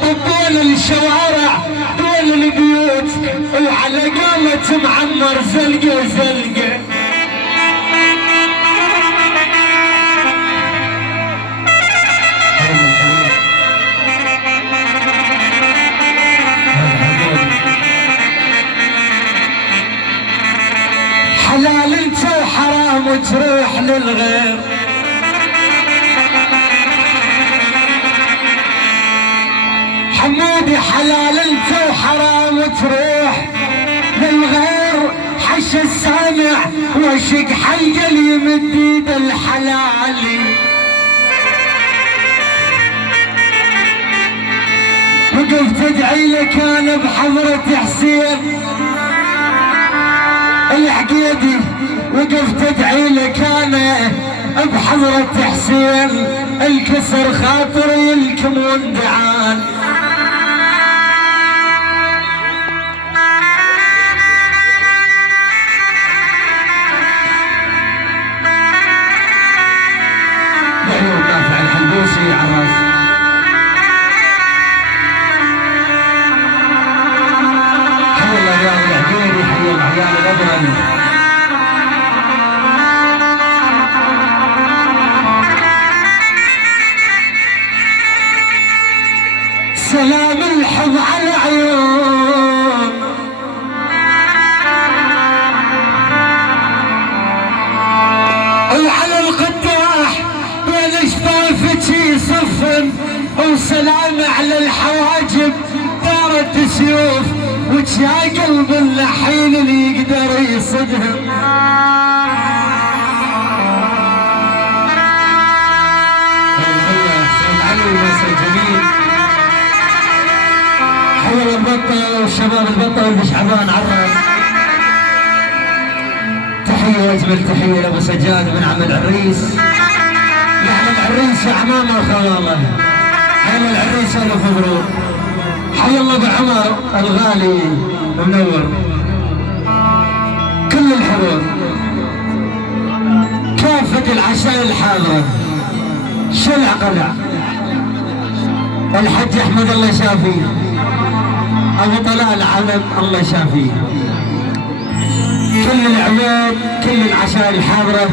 طبول الشوارع طول البيوت وعلى قامة معمر زلقة زلقة. حلال انت وحرام وتروح للغير. حمودي حلال انت وحرام وتروح للغير. حش السامع وشق حلقه اللي يمد ايد الحلالي. وقفت ادعي لك انا بحضرة حسين العقيدي. وقفت ادعي لك انا بحضرة حسين الكسر خاطري الكم واندعان. بعيون نافع الحلبوسي عراس. حي الله عيال العقيدي حي الله عيال الابرد. سلام الحب على عيون وعلى القداح بين شفافتي صفن. وسلام على الحواجب دارت سيوف وجا قلب اللحين اللي يقدر يصدهم. حول البطل وشباب البطل بشعبان عراس. تحية واجمل تحية لابو سجاد بن عم العريس. يا عم العريس يا عمامه وخواله. حي العريس الف مبروك. حي الله ابو عمر الغالي منور. كل الحضور كافة العشاء الحاضرة. شلع قلع الحج احمد الله يشافيه. ابو طلال علم الله يشافيه. كل العباد كل العشاء الحاضره.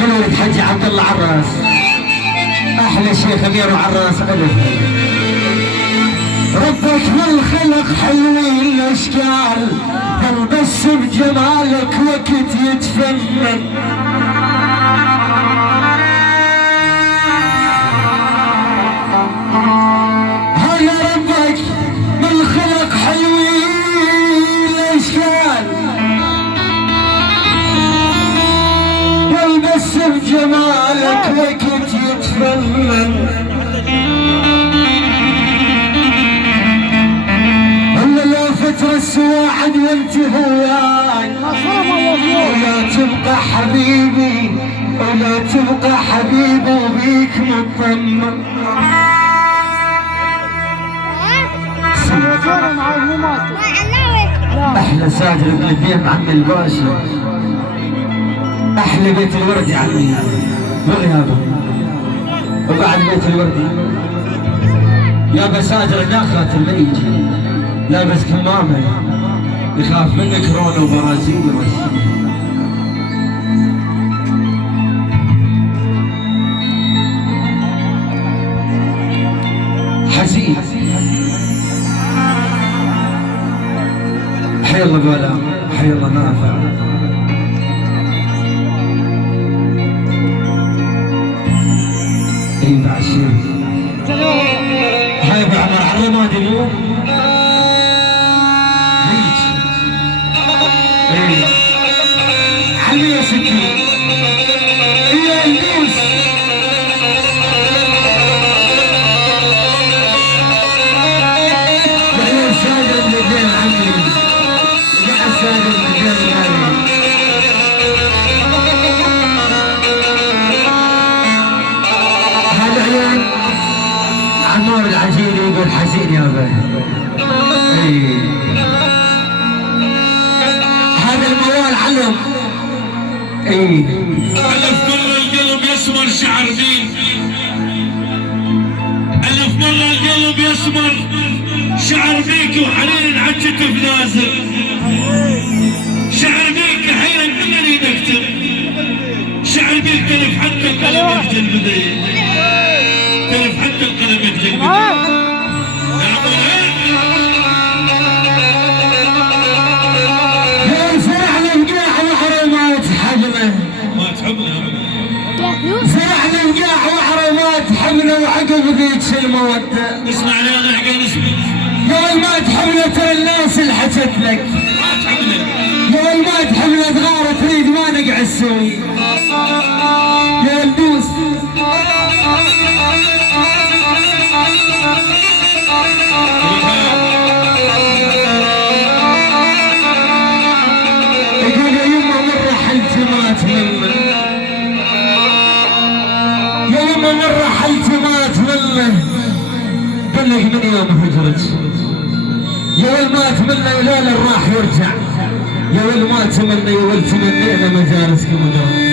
كل ولد حجي عبد الله عراس. احلى شيخ امير عراس الف. ربك بالخلق حلوين الاشكال بس بجمالك وقت يتفنن. بجمالك وقت يتفنن. ولا لو فترة السواعد وانت هواي ولا تبقى حبيبي ولا تبقى حبيبي وبيك مطمن. احلى ساجر بن الدين عم الباشا. احلى بيت الوردي عمي بغيابه. وبعد بيت الوردي يا بساجر الناخرة اللي يجي لابس كمامه يخاف منك كورونا وبرازيل. حزين حي الله قولا حي الله نافع. اي مع الشيخ هاي ابو عمر عرماد اليوم. اي علي يا ستي يا النوس. يا سادة المدين عمي يا سادة المدين غالي. عمار العجيري يقول حزين يا بيه. هذا الموال علم. ألف مرة القلب يسمر شعر دين. ألف مرة القلب بيسمر شعر بيك وحنين عجته بنازل شعر بيك حين من اللي يكتب شعر بيك تلف حتى القلم يخجل بدي تلف حتى القلم يخجل بدي زرعنا القاع وحرمات حمله وعقب ذيك المودة اسمع يا ضحكين اسمع قبل ما تحمله ترى الناس اللي حكت لك ما تحمله قبل ما تحمله تغار تريد ما نقعد سوي يا ندوس يقول يا يمه مرة حلت مات منه مرة حلت مات منه بلغ من يوم هجرت يا ول مات منه ولا راح يرجع يا ول ما تمنى يا ول تمنينا مجالسكم ودور